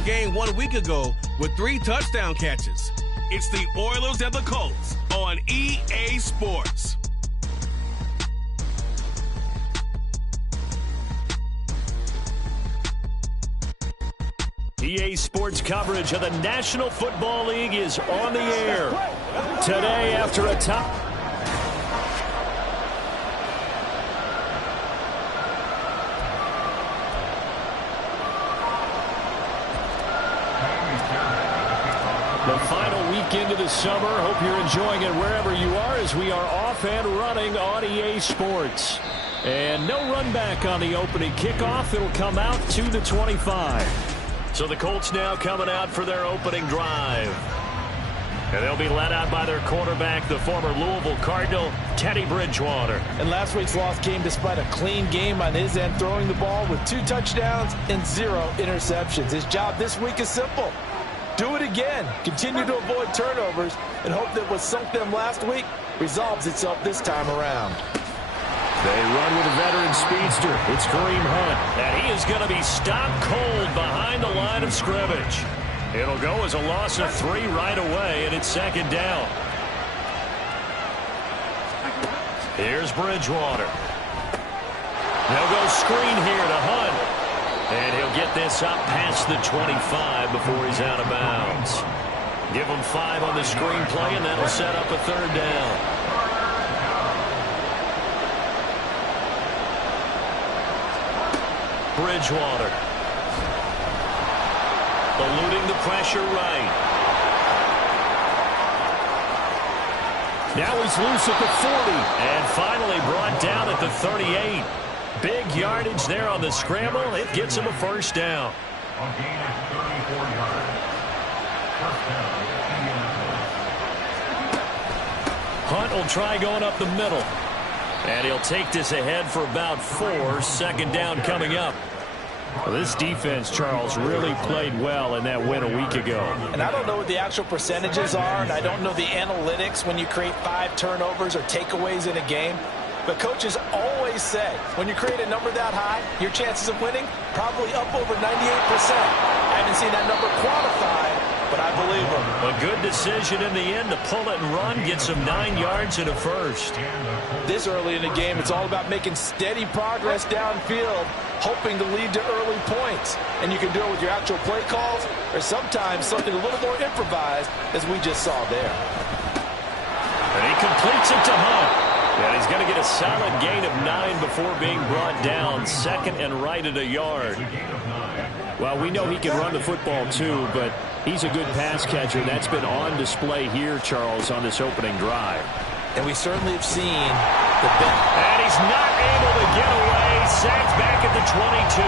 touchdown game 1 week ago with 3 touchdown catches. It's the Oilers and the Colts on EA Sports. EA Sports coverage of the National Football League is on the air. Today after a top... The final weekend of the summer. Hope you're enjoying it wherever you are as we are off and running on EA Sports. And no run back on the opening kickoff. It'll come out to the 25. So the Colts now coming out for their opening drive. And they'll be led out by their quarterback, the former Louisville Cardinal, Teddy Bridgewater. And last week's loss came despite a clean game on his end, throwing the ball with 2 touchdowns and 0 interceptions. His job this week is simple. Do it again. Continue to avoid turnovers and hope that what sunk them last week resolves itself this time around. They run with a veteran speedster. It's Kareem Hunt. And he is going to be stopped cold behind the line of scrimmage. It'll go as a loss of 3 right away, and it's second down. Here's Bridgewater. They'll go screen here to Hunt. And he'll get this up past the 25 before he's out of bounds. Give him 5 on the screen play, and that'll set up a third down. Bridgewater. Eluding the pressure right. Now he's loose at the 40. And finally brought down at the 38. Big yardage there on the scramble. It gets him a first down. Hunt will try going up the middle. And he'll take this ahead for about 4. Second down coming up. Well, this defense, Charles, really played well in that win a week ago. And I don't know what the actual percentages are, and I don't know the analytics when you create 5 turnovers or takeaways in a game. But coaches always say, when you create a number that high, your chances of winning probably up over 98%. I haven't seen that number quantified, but I believe them. A good decision in the end to pull it and run, get some 9 yards and a first. This early in the game, it's all about making steady progress downfield, hoping to lead to early points. And you can do it with your actual play calls or sometimes something a little more improvised, as we just saw there. And he completes it to Hunt. And he's going to get a solid gain of 9 before being brought down. Second and right at a yard. Well, we know he can run the football too, but he's a good pass catcher. That's been on display here, Charles, on this opening drive. And we certainly have seen the best. And he's not able to get away. Sacked back at the 22.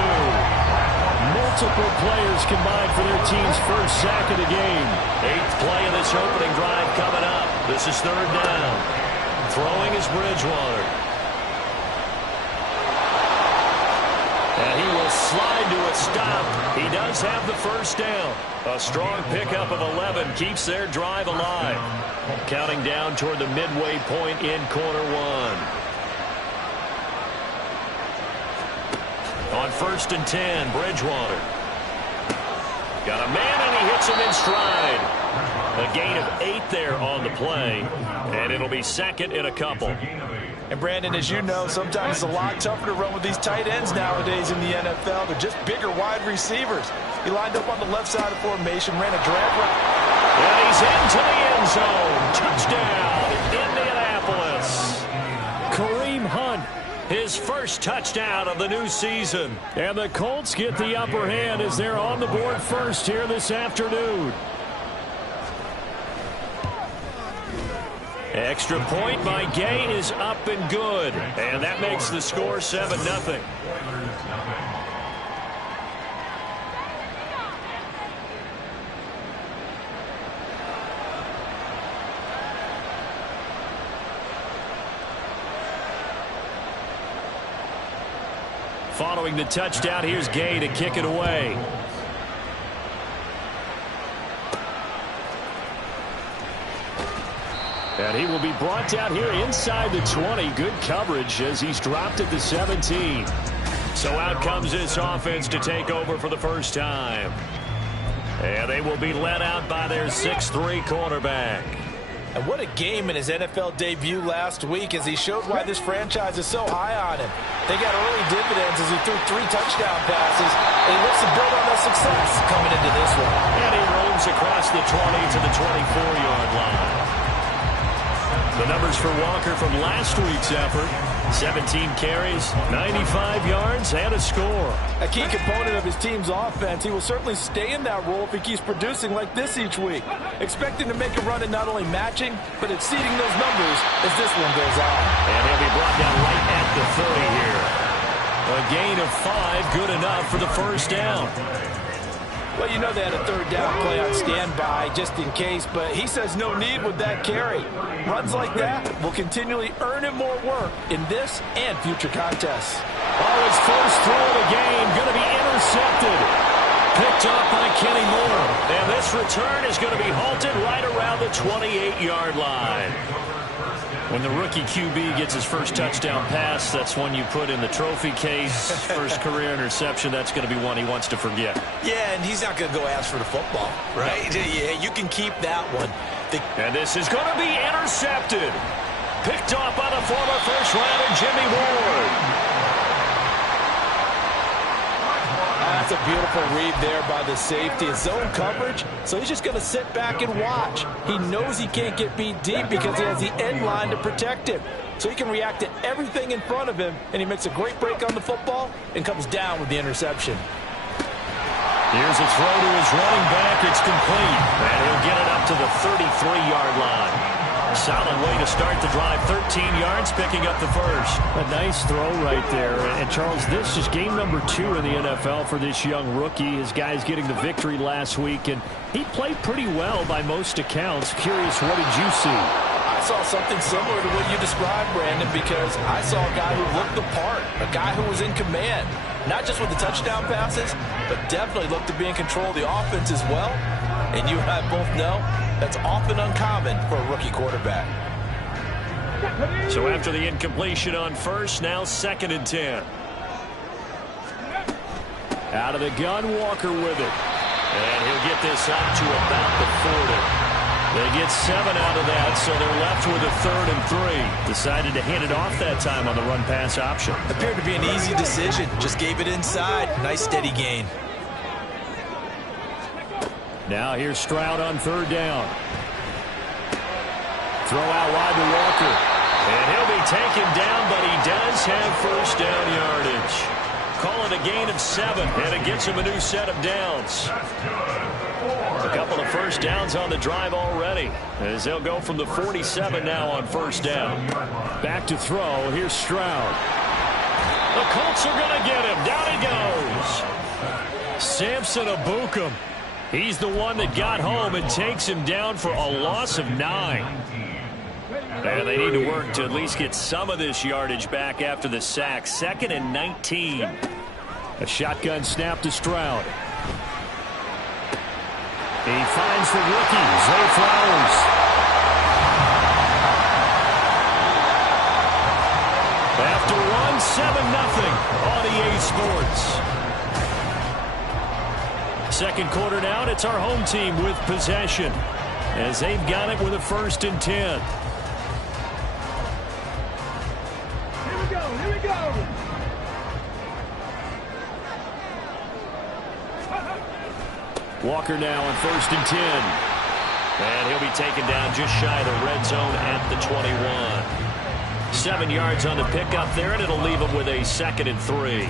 Multiple players combined for their team's first sack of the game. 8th play of this opening drive coming up. This is third down. Throwing is Bridgewater. And he will slide to a stop. He does have the first down. A strong pickup of 11 keeps their drive alive. Counting down toward the midway point in quarter 1. On 1st and 10, Bridgewater. Got a man and he hits him in stride. A gain of 8 there on the play, and it'll be second and a couple. And Brandon, as you know, sometimes it's a lot tougher to run with these tight ends nowadays in the NFL. They're just bigger wide receivers. He lined up on the left side of the formation, ran a drag route. And he's into the end zone. Touchdown, Indianapolis. Kareem Hunt, his first touchdown of the new season. And the Colts get the upper hand as they're on the board first here this afternoon. Extra point by Gay is up and good. And that makes the score 7-0. Following the touchdown, here's Gay to kick it away. And he will be brought down here inside the 20. Good coverage as he's dropped at the 17. So out comes this offense to take over for the first time. they will be led out by their 6'3" quarterback. And what a game in his NFL debut last week as he showed why this franchise is so high on him. They got early dividends as he threw 3 touchdown passes, and he looks to build on that success coming into this one. And he roams across the 20 to the 24-yard line. The numbers for Walker from last week's effort: 17 carries, 95 yards, and a score. A key component of his team's offense. He will certainly stay in that role if he keeps producing like this each week. Expecting to make a run at not only matching, but exceeding those numbers as this one goes on. And he'll be brought down right at the 30 here. A gain of 5, good enough for the first down. Well, you know they had a third down play on standby just in case, but he says no need with that carry. Runs like that will continually earn him more work in this and future contests. Oh, his first throw of the game going to be intercepted. Picked up by Kenny Moore. And this return is going to be halted right around the 28-yard line. When the rookie QB gets his first touchdown pass, that's one you put in the trophy case. First career interception, that's going to be one he wants to forget. Yeah, and he's not going to go ask for the football, right? No. Yeah, you can keep that one. And this is going to be intercepted. Picked off by the former first-rounder Jimmy Ward. That's a beautiful read there by the safety. It's zone coverage, so he's just going to sit back and watch. He knows he can't get beat deep because he has the end line to protect him. So he can react to everything in front of him, and he makes a great break on the football and comes down with the interception. Here's a throw to his running back. It's complete, and he'll get it up to the 33-yard line. Solid way to start the drive. 13 yards, picking up the first. A nice throw right there. And Charles, this is game number 2 in the NFL for this young rookie. His guys getting the victory last week, and he played pretty well by most accounts. Curious, what did you see? I saw something similar to what you described, Brandon, because I saw a guy who looked the part, a guy who was in command, not just with the touchdown passes, but definitely looked to be in control of the offense as well. And you and I both know that's often uncommon for a rookie quarterback. So after the incompletion on first, now 2nd and 10. Out of the gun, Walker with it. And he'll get this up to about the 40. They get 7 out of that, so they're left with a 3rd and 3. Decided to hand it off that time on the run-pass option. Appeared to be an easy decision. Just gave it inside. Nice steady gain. Now here's Stroud on 3rd down. Throw out wide to Walker. And he'll be taken down, but he does have first down yardage. Call it a gain of 7, and it gets him a new set of downs. A couple of first downs on the drive already, as they'll go from the 47 now on first down. Back to throw. Here's Stroud. The Colts are going to get him. Down he goes. Samson Ebukam. He's the one that got home and takes him down for a loss of 9. And they need to work to at least get some of this yardage back after the sack. 2nd and 19. A shotgun snap to Stroud. He finds the rookie, Zay Flowers. After one, 7-0 on EA Sports. Second quarter now, it's our home team with possession, as they've got it with a 1st and 10. Here we go. Walker now on 1st and 10. And he'll be taken down just shy of the red zone at the 21. 7 yards on the pickup there, and it'll leave him with a 2nd and 3.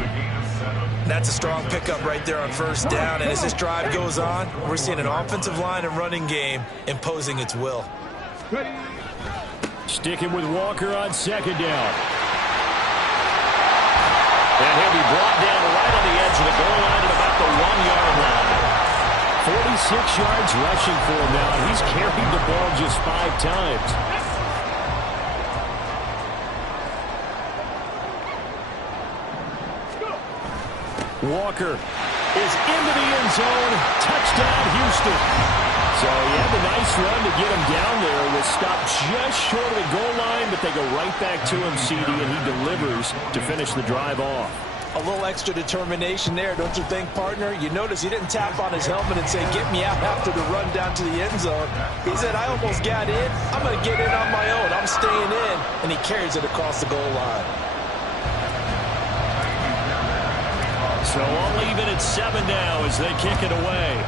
That's a strong pickup right there on 1st down. And as this drive goes on, we're seeing an offensive line and running game imposing its will. Sticking with Walker on 2nd down. And he'll be brought down right on the edge of the goal line at about the 1-yard line. 46 yards rushing for him now. He's carried the ball just 5 times. Walker is into the end zone. Touchdown, Houston. So he had a nice run to get him down there. Was stopped just short of the goal line, but they go right back to him, CD, and he delivers to finish the drive off. A little extra determination there, don't you think, partner? You notice he didn't tap on his helmet and say, get me out after the run down to the end zone. He said, I almost got in. I'm going to get in on my own. I'm staying in. And he carries it across the goal line. So I'll leave it at 7 now as they kick it away.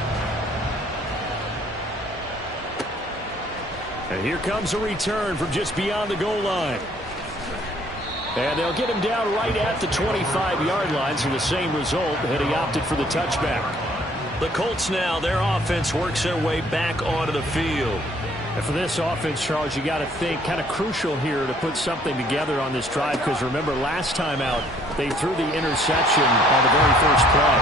And here comes a return from just beyond the goal line. And they'll get him down right at the 25-yard line, so the same result, and he opted for the touchback. The Colts now, their offense works their way back onto the field. And for this offense, Charles, you got to think kind of crucial here to put something together on this drive, because remember, last time out, they threw the interception on the very first play.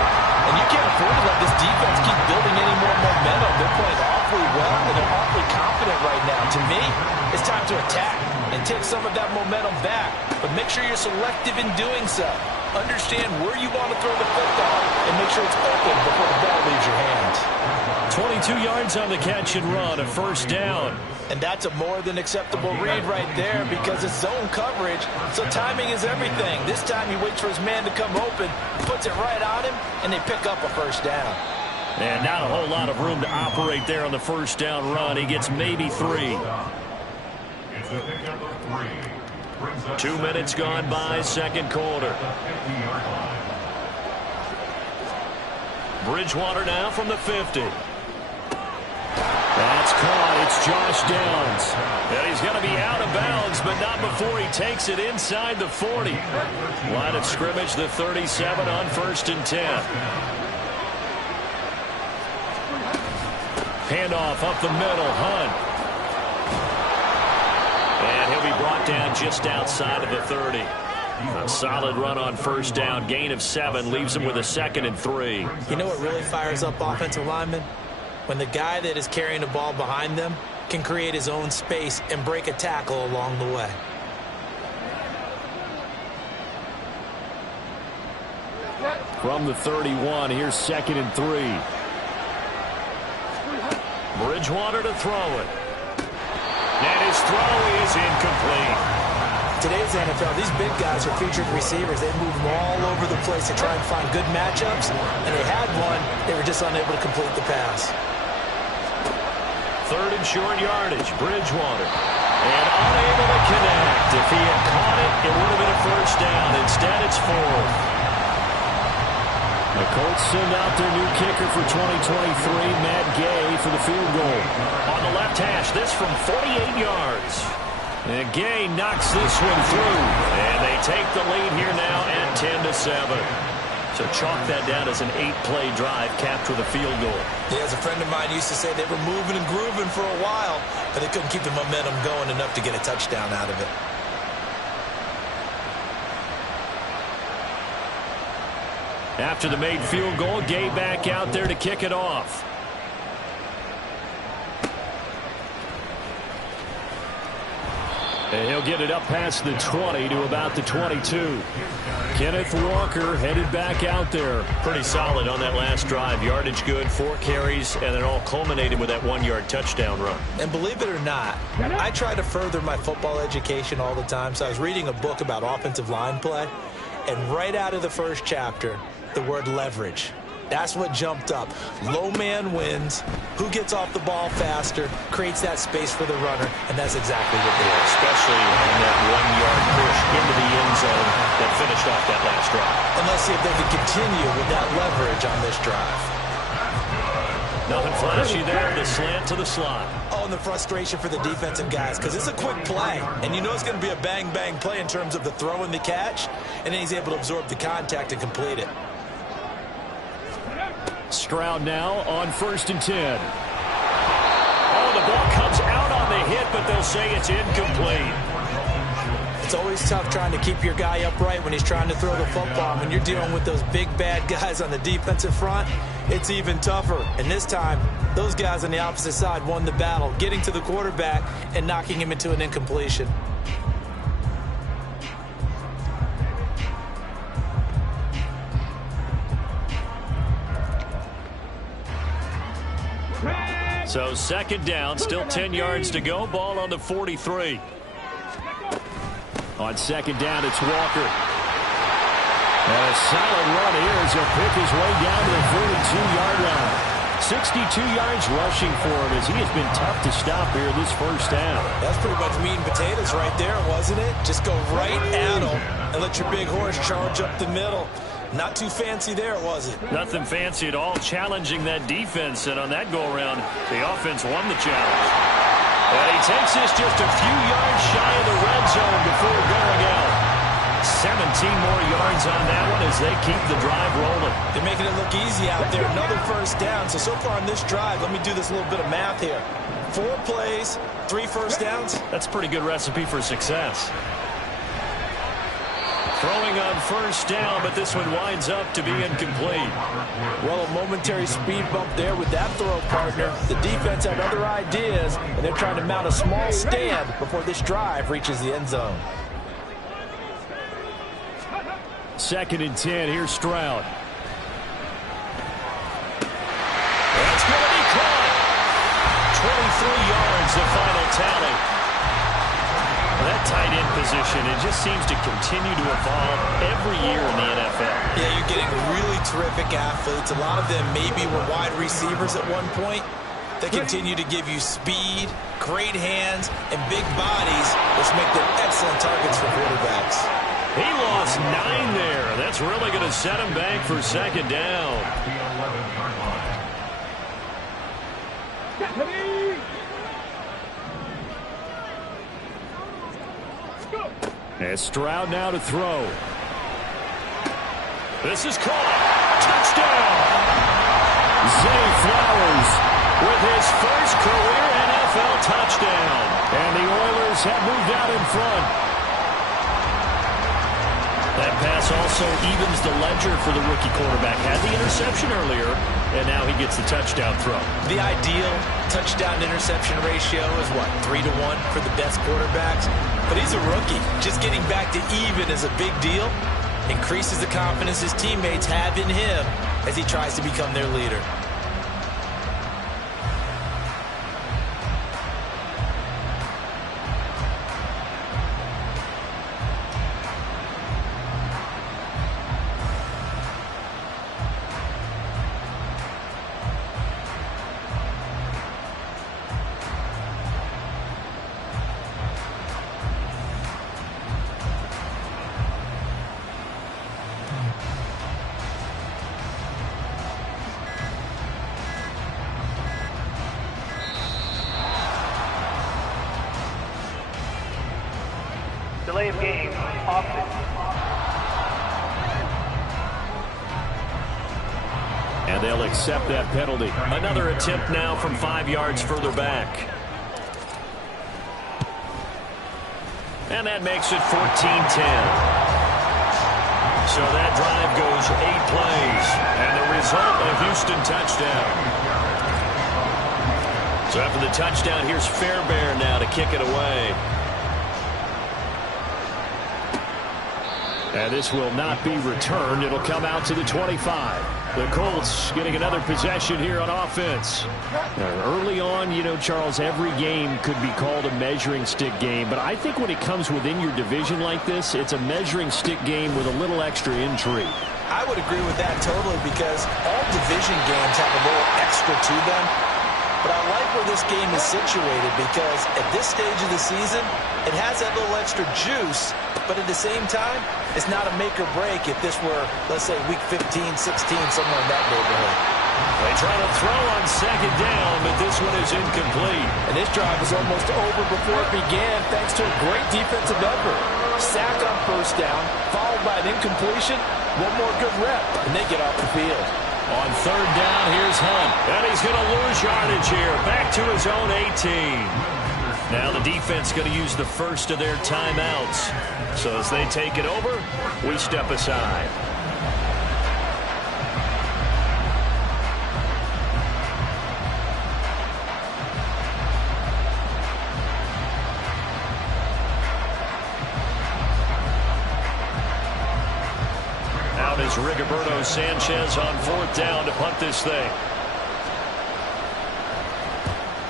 And you can't afford to let this defense keep building any more momentum. They're playing awfully well, and they're awfully confident right now. To me, it's time to attack and take some of that momentum back. But make sure you're selective in doing so. Understand where you want to throw the football and make sure it's open before the ball leaves your hands. 22 yards on the catch and run, a first down. And that's a more than acceptable read right there because it's zone coverage, so timing is everything. This time he waits for his man to come open, puts it right on him, and they pick up a first down. And not a whole lot of room to operate there on the first down run. He gets maybe 3. 2 minutes gone by, second quarter. Bridgewater now from the 50. That's caught. It's Josh Downs. And he's going to be out of bounds, but not before he takes it inside the 40. Line of scrimmage, the 37 on 1st and 10. Handoff up the middle, Hunt. And he'll be brought down just outside of the 30. A solid run on first down. Gain of 7 leaves him with a 2nd and 3. You know what really fires up offensive linemen? When the guy that is carrying the ball behind them can create his own space and break a tackle along the way. From the 31, here's 2nd and 3. Bridgewater to throw it. And his throw is incomplete. Today's NFL, these big guys are featured receivers. They move them all over the place to try and find good matchups. And they had one. They were just unable to complete the pass. 3rd and short yardage. Bridgewater. And unable to connect. If he had caught it, it would have been a first down. Instead, it's 4th. The Colts send out their new kicker for 2023, Matt Gay, for the field goal. On the left hash, this from 48 yards. And Gay knocks this one through. And they take the lead here now at 10-7. So chalk that down as an 8-play drive, capture the field goal. Yeah, as a friend of mine used to say, they were moving and grooving for a while, but they couldn't keep the momentum going enough to get a touchdown out of it. After the made field goal, Gay back out there to kick it off. And he'll get it up past the 20 to about the 22. Kenneth Walker headed back out there. Pretty solid on that last drive. Yardage good, 4 carries, and it all culminated with that 1-yard touchdown run. And believe it or not, I try to further my football education all the time, so I was reading a book about offensive line play, and right out of the first chapter, the word leverage. That's what jumped up. Low man wins. Who gets off the ball faster, creates that space for the runner, and that's exactly what they are. Especially on that 1-yard push into the end zone that finished off that last drive. And let's see if they can continue with that leverage on this drive. Nothing flashy there. The slant to the slot. Oh, and the frustration for the defensive guys, because it's a quick play, and you know it's going to be a bang-bang play in terms of the throw and the catch, and then he's able to absorb the contact and complete it. Stroud now on 1st and 10. Oh, the ball comes out on the hit, but they'll say it's incomplete. It's always tough trying to keep your guy upright when he's trying to throw the football. When you're dealing with those big, bad guys on the defensive front, it's even tougher. And this time, those guys on the opposite side won the battle, getting to the quarterback and knocking him into an incompletion. So 2nd down, still 10 yards to go. Ball on the 43. On 2nd down, it's Walker. And a solid run here as he'll pick his way down to the 42-yard line. 62 yards rushing for him as he has been tough to stop here this first half. That's pretty much meat and potatoes right there, wasn't it? Just go right at him and let your big horse charge up the middle. Not too fancy there, was it? Nothing fancy at all, challenging that defense, and on that go-around, the offense won the challenge. And he takes this just a few yards shy of the red zone before going out. 17 more yards on that one as they keep the drive rolling. They're making it look easy out there. Another first down. So far on this drive, let me do this little bit of math here. 4 plays, 3 first downs. That's a pretty good recipe for success. Throwing on first down, but this one winds up to be incomplete. Well, a momentary speed bump there with that throw, partner. The defense had other ideas, and they're trying to mount a small stand before this drive reaches the end zone. 2nd and 10. Here's Stroud. That's going to be caught. 23 yards, the final tally. That tight end position, it just seems to continue to evolve every year in the NFL. Yeah, you're getting really terrific athletes. A lot of them maybe were wide receivers at one point. They continue to give you speed, great hands, and big bodies, which make them excellent targets for quarterbacks. He lost 9 there. That's really going to set him back for 2nd down. And Stroud now to throw. This is caught. Touchdown! Zay Flowers with his first career NFL touchdown. And the Oilers have moved out in front. That pass also evens the ledger for the rookie quarterback. Had the interception earlier, and now he gets the touchdown throw. The ideal touchdown-interception ratio is what, 3-1 for the best quarterbacks? But he's a rookie. Just getting back to even is a big deal. Increases the confidence his teammates have in him as he tries to become their leader. Delay of game, offense. And they'll accept that penalty. Another attempt now from 5 yards further back. And that makes it 14-10. So that drive goes 8 plays. And the result, a Houston touchdown. So after the touchdown, here's Fairbairn now to kick it away. And this will not be returned. It'll come out to the 25. The Colts getting another possession here on offense. Early on, you know, Charles, every game could be called a measuring stick game. But I think when it comes within your division like this, it's a measuring stick game with a little extra intrigue. I would agree with that totally because all division games have a little extra to them. But I like where this game is situated because at this stage of the season, it has that little extra juice. But at the same time, it's not a make or break if this were, let's say, week 15, 16, somewhere in that neighborhood. They try to throw on 2nd down, but this one is incomplete. And this drive was almost over before it began thanks to a great defensive effort. Sack on 1st down, followed by an incompletion. One more good rep, and they get off the field. On 3rd down, here's Hunt. And he's going to lose yardage here. Back to his own 18. Now the defense going to use the first of their timeouts. So as they take it over, we step aside. Out is Rigoberto Sanchez on 4th down to punt this thing.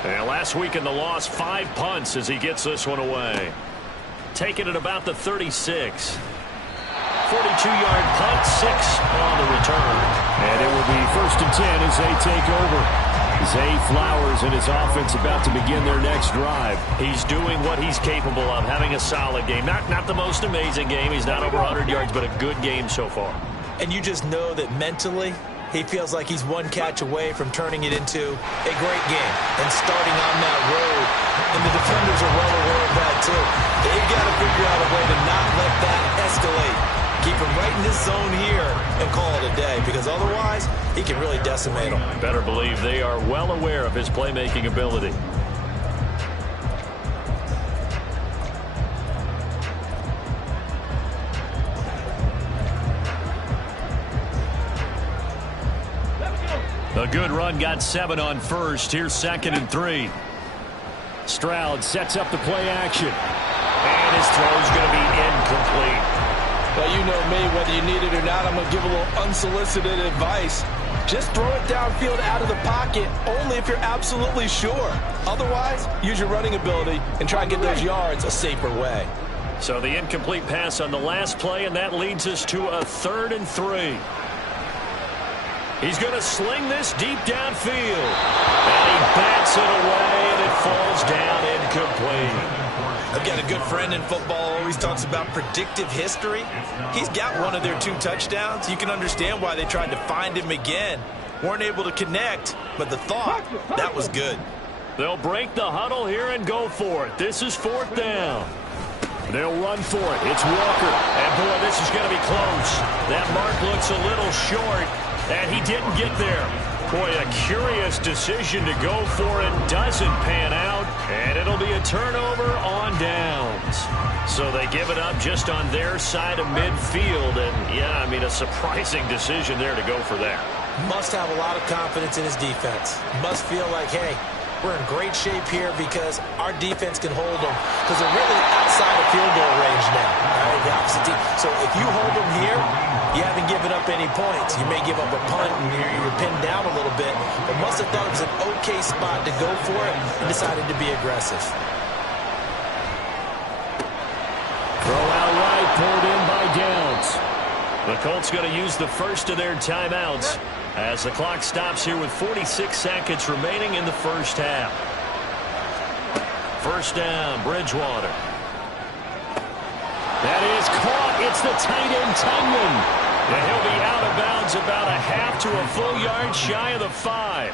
And last week in the loss, 5 punts as he gets this one away. Taking it about the 36. 42-yard punt, 6 on the return. And it will be 1st and 10 as they take over. Zay Flowers and his offense about to begin their next drive. He's doing what he's capable of, having a solid game. Not the most amazing game. He's not over 100 yards, but a good game so far. And you just know that mentally, he feels like he's one catch away from turning it into a great game and starting on that road. And the defenders are well aware of that, too. They've got to figure out a way to not let that escalate. Keep him right in this zone here and call it a day, because otherwise he can really decimate them. Better believe they are well aware of his playmaking ability. A good run, got 7 on first. Here's 2nd and 3. Stroud sets up the play action. And his throw's going to be incomplete. Well, you know me, whether you need it or not, I'm going to give a little unsolicited advice. Just throw it downfield out of the pocket, only if you're absolutely sure. Otherwise, use your running ability and try and get those yards a safer way. So the incomplete pass on the last play, and that leads us to a 3rd and 3. He's going to sling this deep downfield. And he bats it away, and it falls down incomplete. I've got a good friend in football, always talks about predictive history. He's got one of their 2 touchdowns. You can understand why they tried to find him again. Weren't able to connect, but the thought, that was good. They'll break the huddle here and go for it. This is 4th down. They'll run for it. It's Walker. And, boy, this is going to be close. That mark looks a little short, and he didn't get there. Boy, a curious decision to go for it. Doesn't pan out, and it'll be a turnover on downs. So they give it up just on their side of midfield. And, yeah, I mean, a surprising decision there to go for that. Must have a lot of confidence in his defense. Must feel like, hey, we're in great shape here because our defense can hold them. Because they're really outside of field goal range now. All right, the opposite team. So if you hold them here, you haven't given up any points. You may give up a punt and you're pinned down a little bit. But must have thought it was an okay spot to go for it and decided to be aggressive. Throw out right, pulled in by Downs. The Colts going to use the first of their timeouts as the clock stops here with 46 seconds remaining in the first half. 1st down, Bridgewater. That is caught. It's the tight end, Tungman. And he'll be out of bounds about a half to a full yard shy of the 5.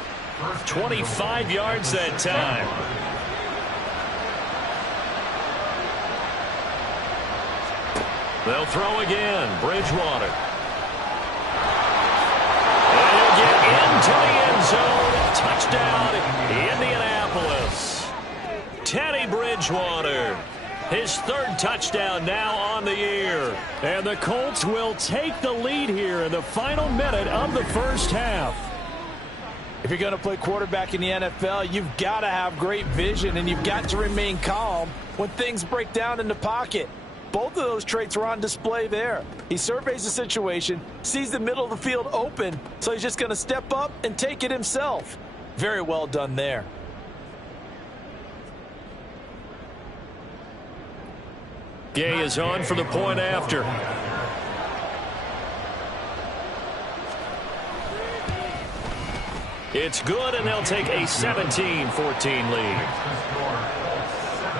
25 yards that time. They'll throw again. Bridgewater. And he'll get into the end zone. Touchdown, Indianapolis. Teddy Bridgewater. His 3rd touchdown now on the year. And the Colts will take the lead here in the final minute of the first half. If you're going to play quarterback in the NFL, you've got to have great vision and you've got to remain calm when things break down in the pocket. Both of those traits were on display there. He surveys the situation, sees the middle of the field open, so he's just going to step up and take it himself. Very well done there. Gay is on for the point after. It's good, and they'll take a 17-14 lead.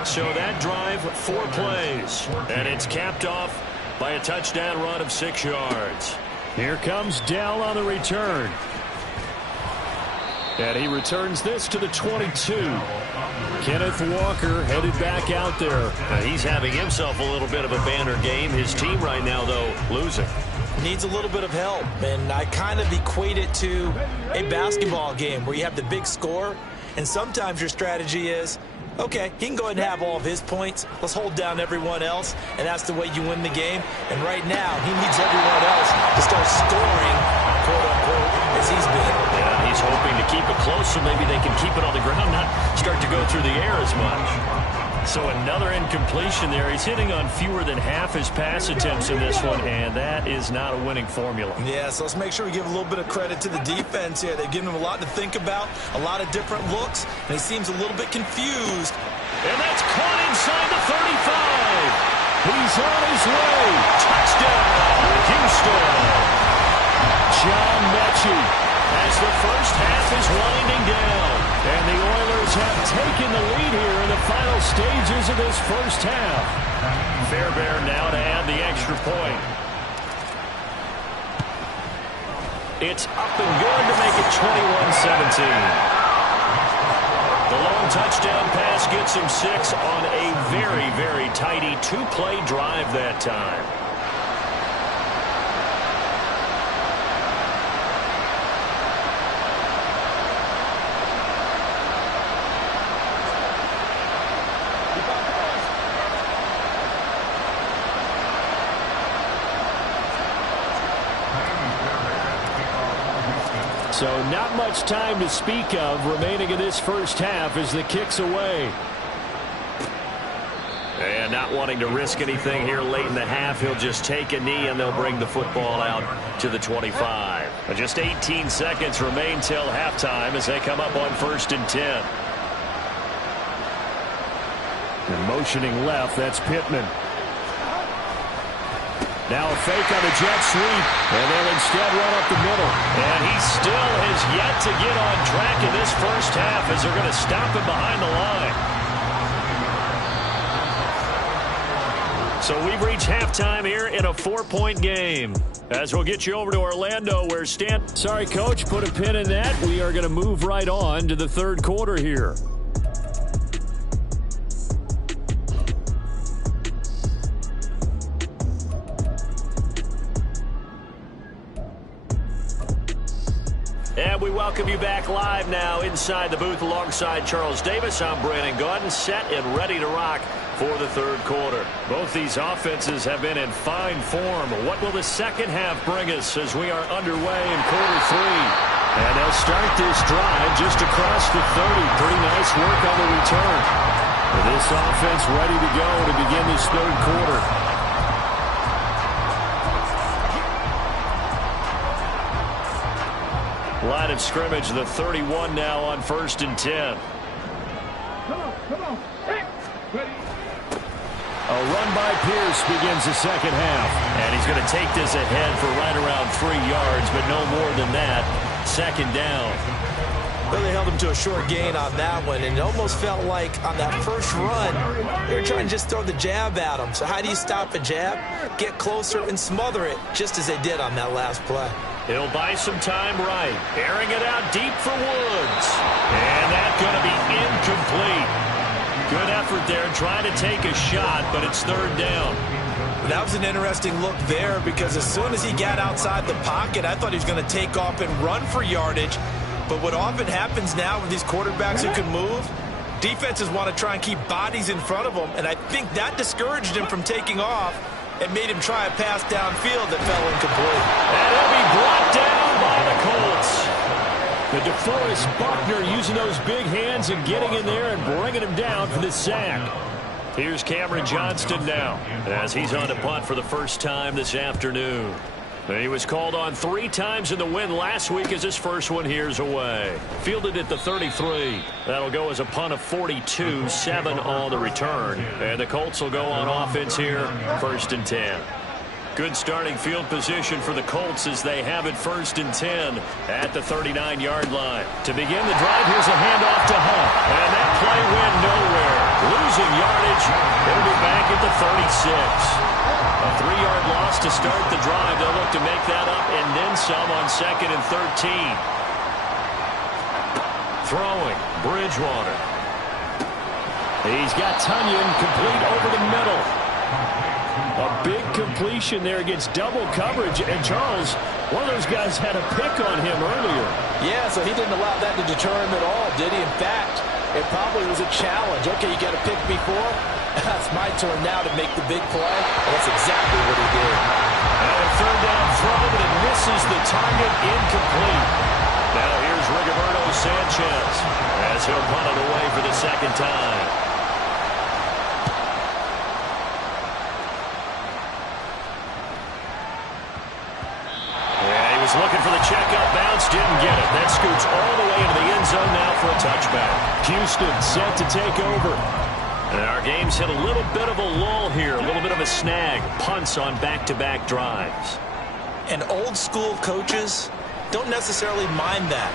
So that drive, 4 plays, and it's capped off by a touchdown run of 6 yards. Here comes Dell on the return. And he returns this to the 22. Kenneth Walker headed back out there. He's having himself a little bit of a banner game. His team right now, though, losing. Needs a little bit of help, and I kind of equate it to a basketball game where you have the big score, and sometimes your strategy is, okay, he can go ahead and have all of his points. Let's hold down everyone else, and that's the way you win the game. And right now, he needs everyone else to start scoring, quote-unquote, as he's been. Yeah, he's hoping to keep it close so maybe they can keep it on the ground, not start to go through the air as much. So another incompletion there. He's hitting on fewer than half his pass attempts in this one, and that is not a winning formula. Yeah, so let's make sure we give a little bit of credit to the defense here. They've given him a lot to think about, a lot of different looks, and he seems a little bit confused. And that's caught inside the 35. He's on his way. Touchdown, Houston. John Mechie as the first half is winding down. And the Oilers have taken the lead here in the final stages of this first half. Fairbairn now to add the extra point. It's up and good to make it 21-17. The long touchdown pass gets him 6 on a very, very tidy 2-play drive that time. So not much time to speak of remaining in this first half as the kick's away. And not wanting to risk anything here late in the half, he'll just take a knee and they'll bring the football out to the 25. Just 18 seconds remain till halftime as they come up on 1st and 10. And motioning left, that's Pittman. Now a fake on the jet sweep, and they'll instead run up the middle. And he still has yet to get on track in this first half as they're going to stop him behind the line. So we've reached halftime here in a 4-point game. As we'll get you over to Orlando where Stan... Sorry, Coach, put a pin in that. We are going to move right on to the third quarter here. And we welcome you back live now inside the booth alongside Charles Davis. I'm Brandon Gaudin, set and ready to rock for the third quarter. Both these offenses have been in fine form. What will the second half bring us as we are underway in quarter 3? And they'll start this drive just across the 30. Pretty nice work on the return. This offense ready to go to begin this third quarter. Line of scrimmage, the 31 now on 1st and 10. Come on. Hey, ready. A run by Pierce begins the second half. And he's going to take this ahead for right around 3 yards, but no more than that. Second down. Well, they held him to a short gain on that one, and it almost felt like on that first run, they were trying to just throw the jab at him. So how do you stop a jab? Get closer and smother it, just as they did on that last play. He'll buy some time right. Airing it out deep for Woods. And that's going to be incomplete. Good effort there trying to take a shot, but it's third down. That was an interesting look there because as soon as he got outside the pocket, I thought he was going to take off and run for yardage. But what often happens now with these quarterbacks who can move, defenses want to try and keep bodies in front of them, and I think that discouraged him from taking off and made him try a pass downfield that fell incomplete. And he'll be brought down by the Colts. The DeForest Buckner using those big hands and getting in there and bringing him down for the sack. Here's Cameron Johnston now as he's on to punt for the first time this afternoon. He was called on 3 times in the win last week as his first one here's away. Fielded at the 33. That'll go as a punt of 42, 7 on the return. And the Colts will go on offense here, 1st and 10. Good starting field position for the Colts as they have it 1st and 10 at the 39-yard line. To begin the drive, here's a handoff to Hunt. And that play went nowhere. Losing yardage. It'll be back at the 36. A 3-yard loss to start the drive. They'll look to make that up and then some on 2nd and 13. Throwing, Bridgewater. He's got Tunyon complete over the middle. A big completion there against double coverage. And Charles, one of those guys had a pick on him earlier. Yeah, so he didn't allow that to deter him at all, did he? In fact, it probably was a challenge. Okay, you got a pick before. That's my turn now to make the big play. And that's exactly what he did. And a third down throw, but it misses the target, incomplete. Now here's Rigoberto Sanchez as he'll punt it away for the second time. Yeah, he was looking for the checkout bounce, didn't get it. That scoots all the way into the end zone now for a touchback. Houston set to take over. And our game's hit a little bit of a lull here, a little bit of a snag. Punts on back-to-back drives. And old school coaches don't necessarily mind that.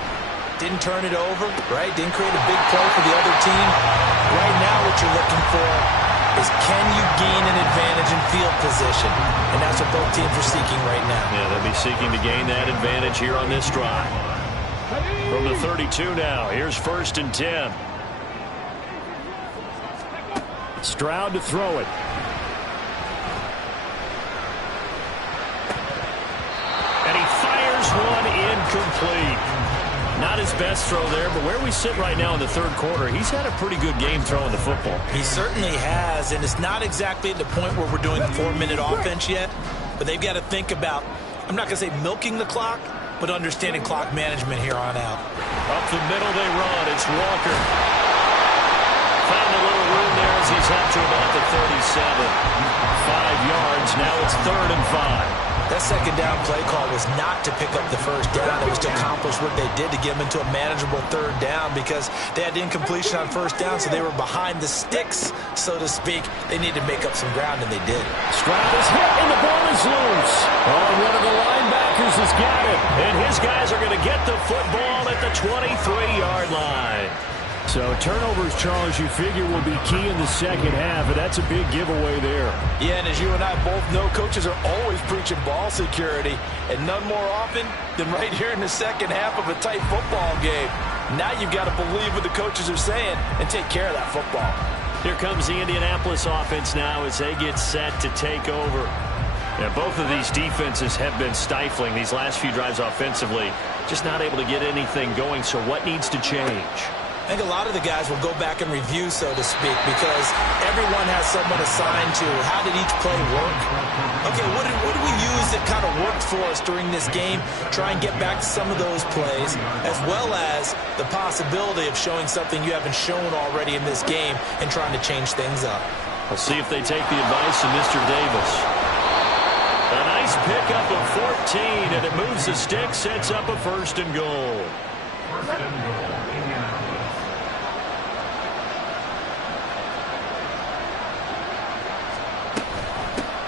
Didn't turn it over, right? Didn't create a big play for the other team. Right now what you're looking for is, can you gain an advantage in field position? And that's what both teams are seeking right now. Yeah, they'll be seeking to gain that advantage here on this drive. From the 32 now, here's 1st and 10. Stroud to throw it. And he fires one incomplete. Not his best throw there, but where we sit right now in the 3rd quarter, he's had a pretty good game throwing the football. He certainly has, and it's not exactly at the point where we're doing 4-minute offense yet, but they've got to think about, I'm not going to say milking the clock, but understanding clock management here on out. Up the middle they run. It's Walker. Found a little room there as he's up to about the 37. 5 yards. Now it's 3rd and 5. That second down play call was not to pick up the first down. It was to accomplish what they did to get them into a manageable 3rd down, because they had incompletion on first down, so they were behind the sticks, so to speak. They needed to make up some ground, and they did. Stroud is hit, and the ball is loose. Oh, one of the linebackers has got it, and his guys are going to get the football at the 23-yard line. So turnovers, Charles, you figure will be key in the second half, and that's a big giveaway there. Yeah, and as you and I both know, coaches are always preaching ball security, and none more often than right here in the second half of a tight football game. Now you've got to believe what the coaches are saying and take care of that football. Here comes the Indianapolis offense now as they get set to take over. Yeah, both of these defenses have been stifling these last few drives offensively, just not able to get anything going. So what needs to change? I think a lot of the guys will go back and review, so to speak, because everyone has someone assigned to how did each play work. Okay, what did we use that kind of worked for us during this game? Try and get back to some of those plays, as well as the possibility of showing something you haven't shown already in this game and trying to change things up. We'll see if they take the advice of Mr. Davis. A nice pickup of 14, and it moves the stick, sets up a 1st and goal.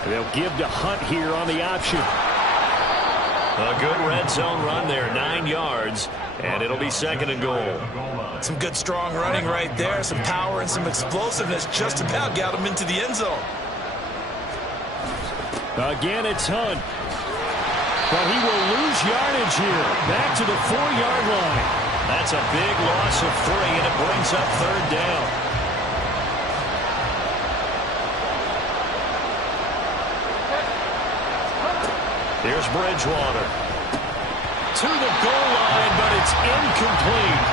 They'll give to Hunt here on the option. A good red zone run there, 9 yards, and it'll be 2nd and goal. Some good strong running right there, some power and some explosiveness, just about got him into the end zone. Again, it's Hunt. But he will lose yardage here. Back to the 4-yard line. That's a big loss of 3, and it brings up 3rd down. Here's Bridgewater. To the goal line, but it's incomplete.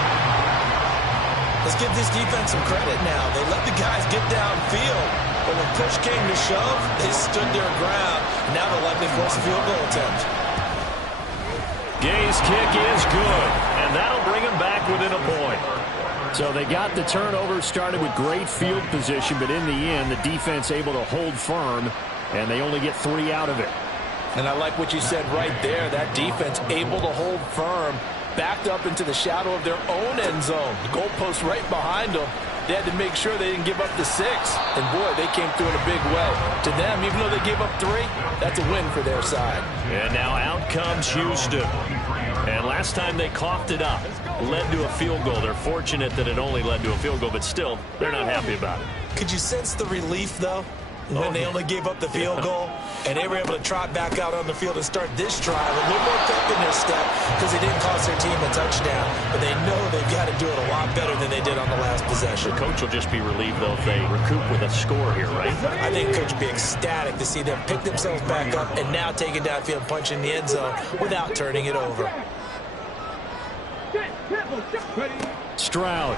Let's give this defense some credit now. They let the guys get downfield, but when push came to shove, they stood their ground. Now they'll likely force a field goal attempt. Gay's kick is good, and that'll bring him back within a point. So they got the turnover, started with great field position, but in the end, the defense able to hold firm, and they only get 3 out of it. And I like what you said right there. That defense able to hold firm, backed up into the shadow of their own end zone. The goalpost right behind them. They had to make sure they didn't give up the 6. And, boy, they came through in a big way. To them, even though they gave up 3, that's a win for their side. And now out comes Houston. And last time they coughed it up, led to a field goal. They're fortunate that it only led to a field goal, but still, they're not happy about it. Could you sense the relief, though, when they only gave up the field goal? And they were able to trot back out on the field and start this drive a little more pep in their step because they didn't cost their team a touchdown. But they know they've got to do it a lot better than they did on the last possession. The coach will just be relieved, though, if they recoup with a score here, right? I think coach will be ecstatic to see them pick themselves back up and now take it downfield and punch in the end zone without turning it over. Stroud.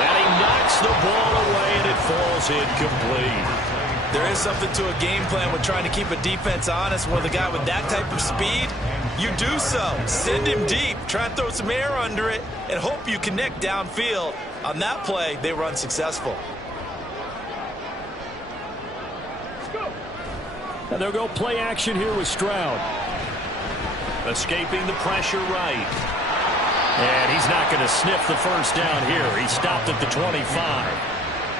And he knocks the ball away, and it falls incomplete. There is something to a game plan with trying to keep a defense honest. With a guy with that type of speed, you do so. Send him deep. Try and throw some air under it and hope you connect downfield. On that play, they were unsuccessful. And they'll go play action here with Stroud. Escaping the pressure right. And he's not going to sniff the first down here. He stopped at the 25.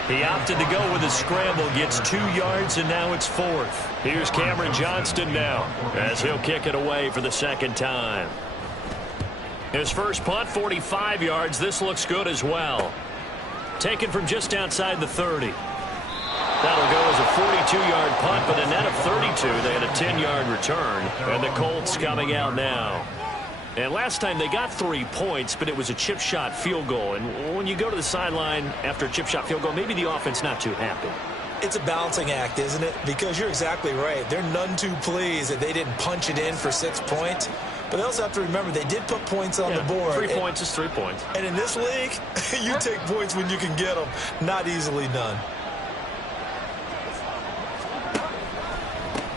He opted to go with a scramble, gets 2 yards, and now it's 4th. Here's Cameron Johnston now as he'll kick it away for the second time. His first punt, 45 yards. This looks good as well. Taken from just outside the 30. That'll go as a 42-yard punt, but a net of 32. They had a 10-yard return, and the Colts coming out now. And last time they got 3 points, but it was a chip shot field goal. And when you go to the sideline after a chip shot field goal, maybe the offense not too happy. It's a balancing act, isn't it? Because you're exactly right. They're none too pleased that they didn't punch it in for 6 points. But they also have to remember they did put points on the board. 3 points is 3 points. And in this league, you take points when you can get them. Not easily done.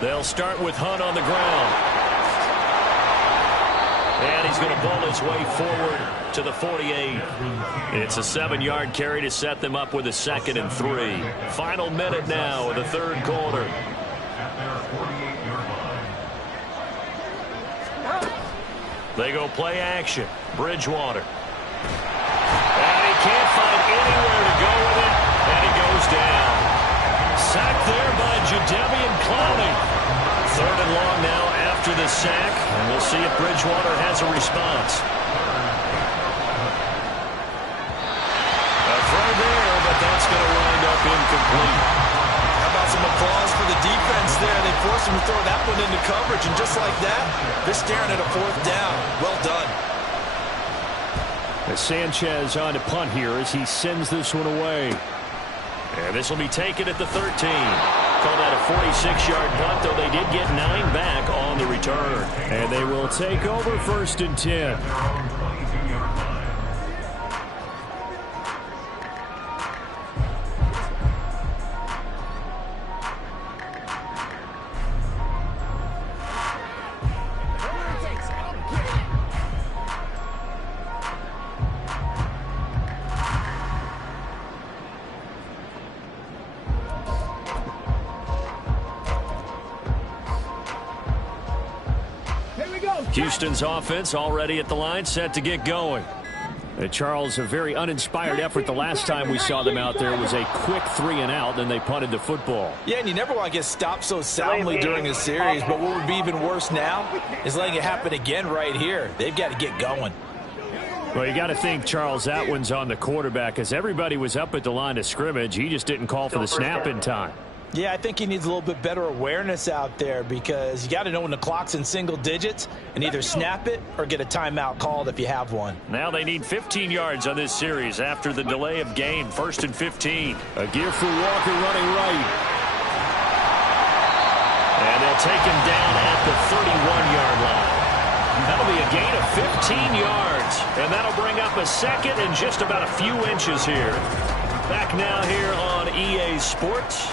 They'll start with Hunt on the ground. And he's going to ball his way forward to the 48. It's a 7-yard carry to set them up with a 2nd and 3. Final minute now of the third quarter. They go play action. Bridgewater. And he can't find anywhere to go with it. And he goes down. Sacked there by Jadeveon Clowney. 3rd and long now after the sack. And we'll see if Bridgewater has a response. A throw there, but that's going to wind up incomplete. How about some applause for the defense there? They forced him to throw that one into coverage, and just like that, they're staring at a 4th down. Well done. Sanchez on to punt here as he sends this one away. And this will be taken at the 13. Call that a 46-yard punt, though they did get 9 back on the return. And they will take over 1st and 10. Houston's offense already at the line, set to get going. Charles, a very uninspired effort. The last time we saw them out there was a quick 3-and-out, then they punted the football. Yeah, and you never want to get stopped so soundly during a series, but what would be even worse now is letting it happen again right here. They've got to get going. Well, you got to think, Charles, that one's on the quarterback, as everybody was up at the line of scrimmage. He just didn't call for the snap in time. Yeah, I think he needs a little bit better awareness out there because you got to know when the clock's in single digits and either snap it or get a timeout called if you have one. Now they need 15 yards on this series after the delay of game. 1st and 15. A gear for Walker running right. And they'll take him down at the 31-yard line. That'll be a gain of 15 yards. And that'll bring up a 2nd and just about a few inches here. Back now here on EA Sports.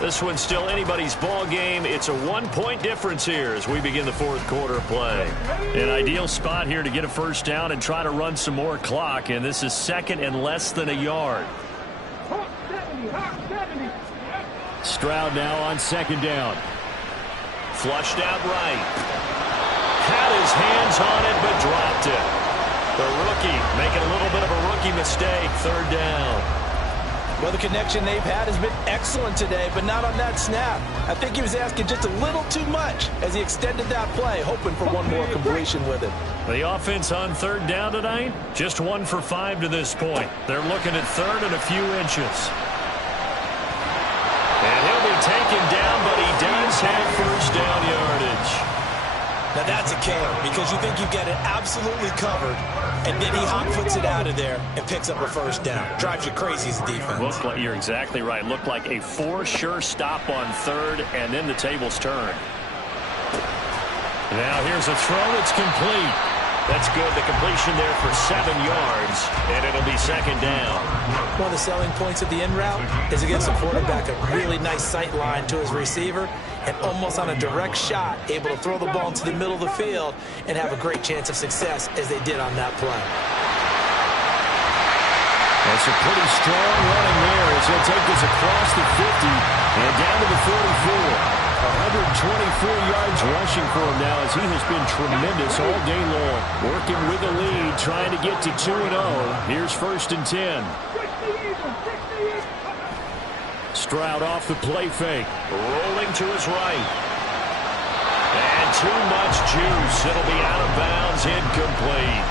This one's still anybody's ball game. It's a 1-point difference here as we begin the 4th quarter play. An ideal spot here to get a first down and try to run some more clock. And this is 2nd and less than a yard. Stroud now on 2nd down. Flushed out right. Had his hands on it but dropped it. The rookie making a little bit of a rookie mistake. 3rd down. Well, the connection they've had has been excellent today, but not on that snap. I think he was asking just a little too much as he extended that play, hoping for one more completion with it. The offense on 3rd down tonight, just 1 for 5 to this point. They're looking at 3rd and a few inches. And he'll be taken down, but he does have first down yardage. Now that's a killer because you think you've got it absolutely covered, and then he hot-foots it out of there and picks up a first down. Drives you crazy as a defense. You're exactly right. Looked like a for-sure stop on 3rd, and then the tables turn. Now here's a throw that's complete. That's good. The completion there for 7 yards, and it'll be 2nd down. One of the selling points of the in route is against a quarterback, a really nice sight line to his receiver, and almost on a direct shot, able to throw the ball into the middle of the field and have a great chance of success as they did on that play. That's a pretty strong running there as he'll take this across the 50 and down to the 44. 124 yards rushing for him now as he has been tremendous all day long. Working with the lead, trying to get to 2-0. Here's 1st and 10. Stroud off the play fake. Rolling to his right. And too much juice. It'll be out of bounds, incomplete.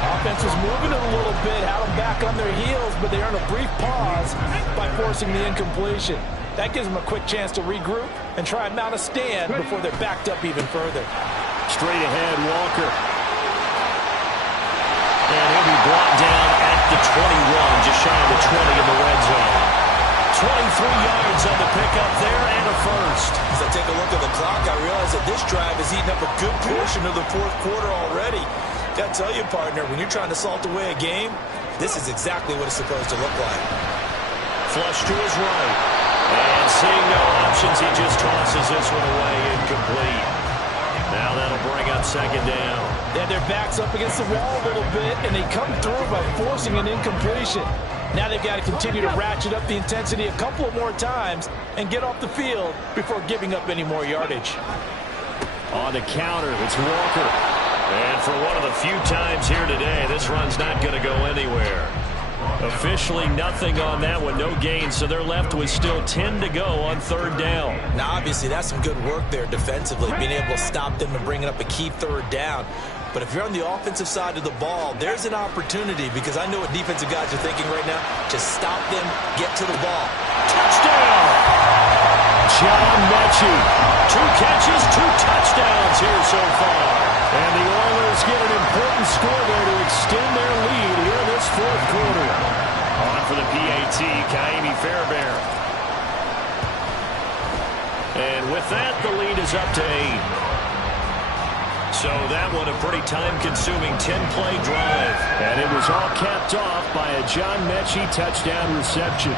Offense was moving it a little bit, had them back on their heels, but they earned a brief pause by forcing the incompletion. That gives them a quick chance to regroup and try and mount a stand before they're backed up even further. Straight ahead, Walker. And he'll be brought down at the 21, just shy of the 20 in the red zone. 23 yards on the pickup there and a first. As I take a look at the clock, I realize that this drive has eaten up a good portion of the 4th quarter already. Got to tell you, partner, when you're trying to salt away a game, this is exactly what it's supposed to look like. Flush to his right. And seeing no options, he just tosses this one away, incomplete. Now that'll bring up 2nd down. They had their backs up against the wall a little bit, and they come through by forcing an incompletion. Now they've got to continue to ratchet up the intensity a couple of more times and get off the field before giving up any more yardage. On the counter, it's Walker. And for one of the few times here today, this run's not going to go anywhere. Officially nothing on that one, no gain, so they're left with still 10 to go on 3rd down. Now, obviously, that's some good work there defensively, being able to stop them and bringing up a key 3rd down. But if you're on the offensive side of the ball, there's an opportunity, because I know what defensive guys are thinking right now. Just stop them, get to the ball. Touchdown! John Mechie. 2 catches, 2 touchdowns here so far. And the Oilers get an important score there to extend their lead here in this 4th quarter. On for the PAT, Ka'imi Fairbairn. And with that, the lead is up to 8. So that one a pretty time-consuming 10-play drive. And it was all capped off by a John Mechie touchdown reception.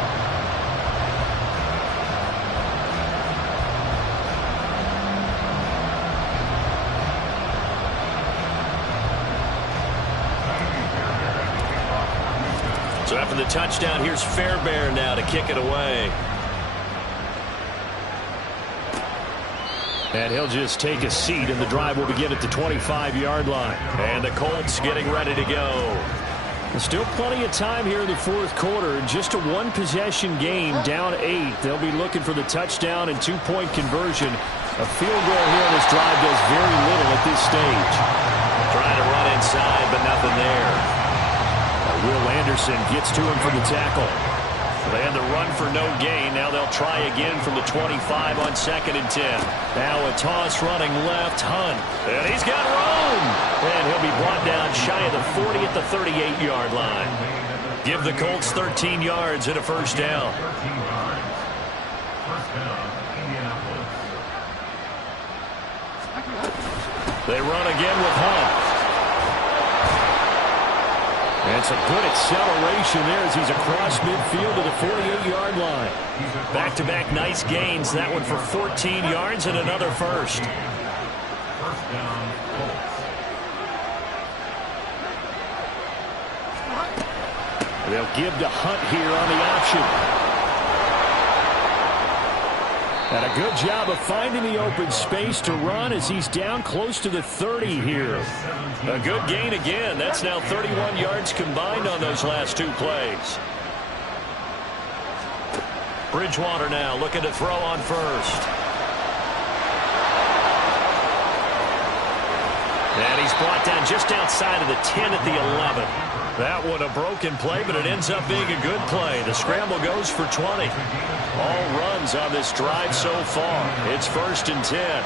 So after the touchdown, here's Fairbairn now to kick it away. And he'll just take a seat, and the drive will begin at the 25-yard line. And the Colts getting ready to go. There's still plenty of time here in the 4th quarter. Just a 1-possession game, down 8. They'll be looking for the touchdown and 2-point conversion. A field goal here on this drive does very little at this stage. Trying to run inside, but nothing there. Will Anderson gets to him for the tackle. They had the run for no gain. Now they'll try again from the 25 on 2nd and 10. Now a toss running left, Hunt. And he's got room. And he'll be brought down shy of the 40 at the 38-yard line. Give the Colts 13 yards and a 1st down. They run again with Hunt. And some good acceleration there as he's across midfield to the 48-yard line. Back-to-back nice gains. That one for 14 yards and another first. They'll give to Hunt here on the option. And a good job of finding the open space to run as he's down close to the 30 here. A good gain again. That's now 31 yards combined on those last 2 plays. Bridgewater now looking to throw on first. And he's brought down just outside of the 10 at the 11. That one a broken play, but it ends up being a good play. The scramble goes for 20. All runs on this drive so far. It's 1st and 10.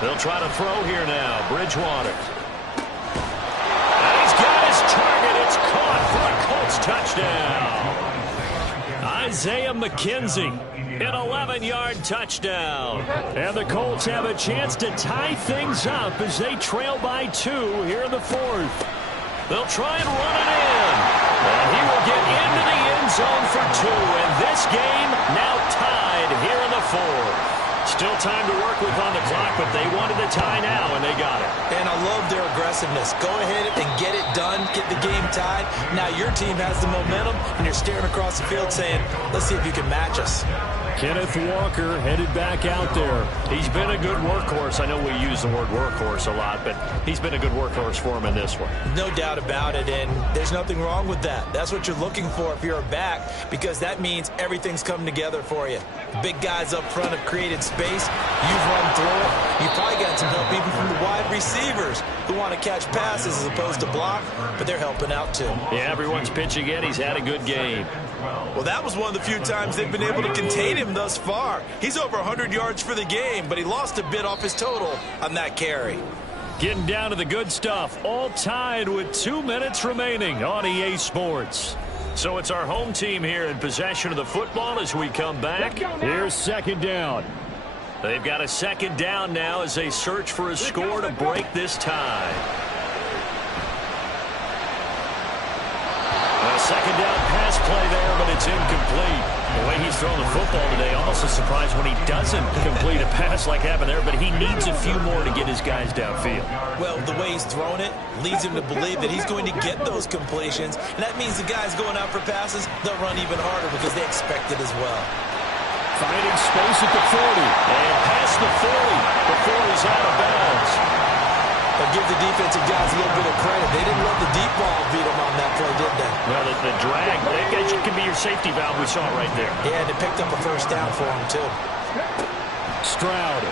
They'll try to throw here now. Bridgewater. And he's got his target. It's caught for a Colts touchdown. Isaiah McKenzie. An 11-yard touchdown. And the Colts have a chance to tie things up as they trail by 2 here in the 4th. They'll try and run it in. And he will get into the end zone for 2. And this game now tied here in the 4th. Still time to work with on the clock, but they wanted the tie now, and they got it. And I love their aggressiveness. Go ahead and get it done, get the game tied. Now your team has the momentum, and you're staring across the field saying, let's see if you can match us. Kenneth Walker headed back out there. He's been a good workhorse. I know we use the word workhorse a lot, but he's been a good workhorse for him in this one. No doubt about it, and there's nothing wrong with that. That's what you're looking for if you're a back, because that means everything's coming together for you. Big guys up front have created space. You've run through it. You've probably got some help even from the wide receivers who want to catch passes as opposed to block, but they're helping out too. Yeah, everyone's pitching in. He's had a good game. Well, that was one of the few times they've been able to contain him thus far. He's over 100 yards for the game, but he lost a bit off his total on that carry. Getting down to the good stuff. All tied with 2 minutes remaining on EA Sports. So it's our home team here in possession of the football as we come back. Here's second down. They've got a second down now as they search for a score to break this tie. A second down pass play there, but it's incomplete. The way he's throwing the football today, almost a surprise when he doesn't complete a pass like happened there, but he needs a few more to get his guys downfield. Well, the way he's thrown it leads him to believe that he's going to get those completions, and that means the guys going out for passes, they'll run even harder because they expect it as well. Finding space at the 40. And past the 40 before he's out of bounds. But give the defensive guys a little bit of credit. They didn't let the deep ball beat them on that play, did they? Well, the drag, that can be your safety valve. We saw it right there. Yeah, and it picked up a first down for him, too. Stroud.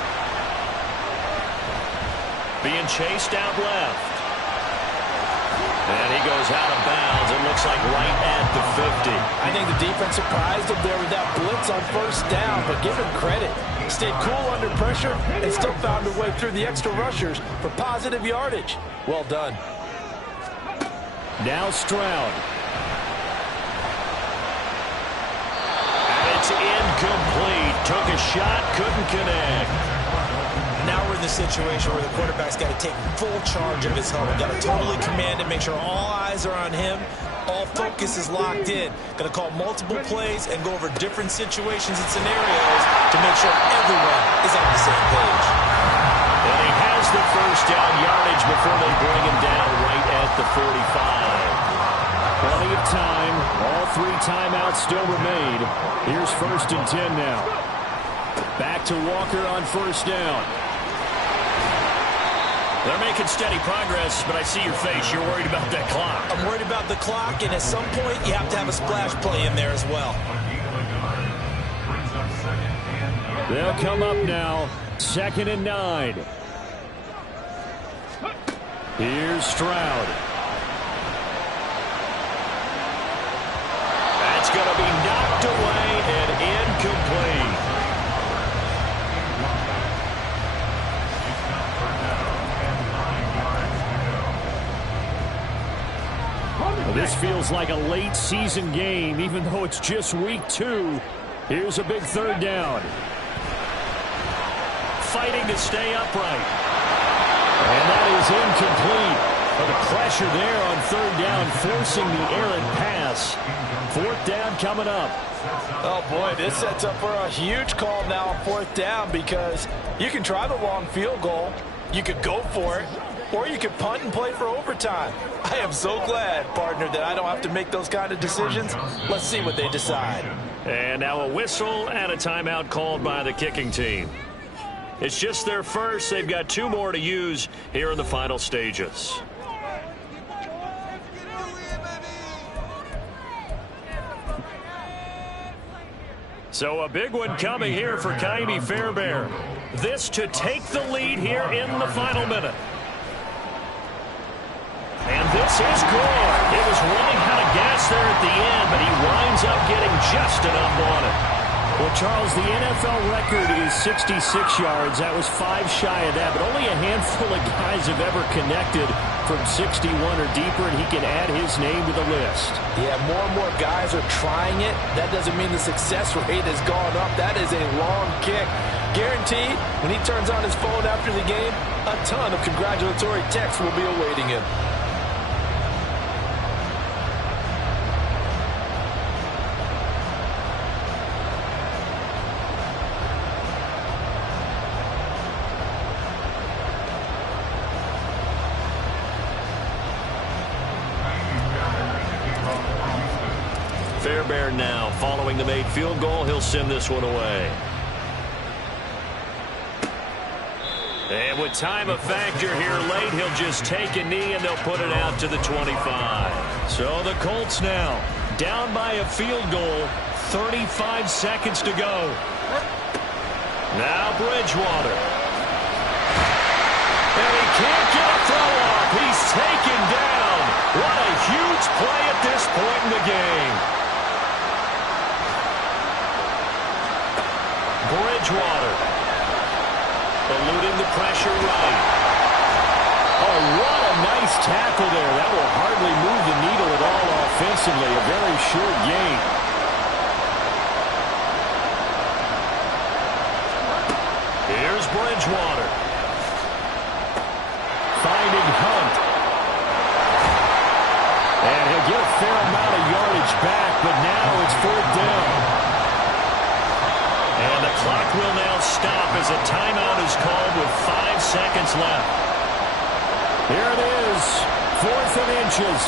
Being chased out left. And he goes out of bounds. It looks like right at the 50. I think the defense surprised him there with that blitz on first down, but give him credit. He stayed cool under pressure and still found a way through the extra rushers for positive yardage. Well done. Now Stroud. And it's incomplete. Took a shot, couldn't connect. Now we're in the situation where the quarterback's got to take full charge of his helmet. Got to totally command it, make sure all eyes are on him. All focus is locked in. Going to call multiple plays and go over different situations and scenarios to make sure everyone is on the same page. And he has the first down yardage before they bring him down right at the 45. Plenty of time. All 3 timeouts still remain. Here's 1st and 10 now. Back to Walker on first down. They're making steady progress, but I see your face. You're worried about that clock. I'm worried about the clock, and at some point, you have to have a splash play in there as well. They'll come up now. 2nd and 9. Here's Stroud. That's going to be knocked away and incomplete. This feels like a late season game, even though it's just week 2. Here's a big 3rd down. Fighting to stay upright. And that is incomplete. But the pressure there on 3rd down, forcing the errant pass. 4th down coming up. Oh, boy, this sets up for a huge call now on 4th down because you can try the long field goal. You could go for it. Or you could punt and play for overtime. I am so glad, partner, that I don't have to make those kind of decisions. Let's see what they decide. And now a whistle and a timeout called by the kicking team. It's just their first. They've got 2 more to use here in the final stages. So a big one coming here for Ka'imi Fairbairn. This to take the lead here in the final minute. And this is good. It was running out of gas there at the end, but he winds up getting just enough on it. Well, Charles, the NFL record is 66 yards. That was 5 shy of that, but only a handful of guys have ever connected from 61 or deeper, and he can add his name to the list. Yeah, more and more guys are trying it. That doesn't mean the success rate has gone up. That is a long kick. Guaranteed, when he turns on his phone after the game, a ton of congratulatory texts will be awaiting him. Fairbairn now following the made field goal. He'll send this one away. And with time a factor here late, he'll just take a knee and they'll put it out to the 25. So the Colts now down by a field goal, 35 seconds to go. Now Bridgewater. And he can't get a throw off. He's taken down. What a huge play at this point in the game. Bridgewater eluding the pressure right. Oh, what a nice tackle there. That will hardly move the needle at all offensively. A very short gain. Here's Bridgewater. Finding Hunt. And he'll get a fair amount of yardage back, but now it's 4th down. And the clock will now stop as a timeout is called with 5 seconds left. Here it is, 4th and inches.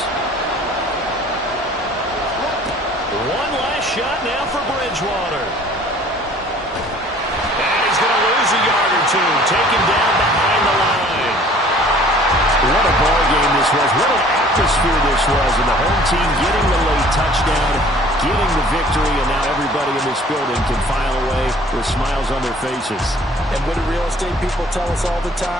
One last shot now for Bridgewater. And he's going to lose a yard or two, taken down behind the line. What a ball game this was. What an atmosphere this was. And the home team getting the late touchdown, getting the victory, and now everybody in this building can file away with smiles on their faces. And what do real estate people tell us all the time?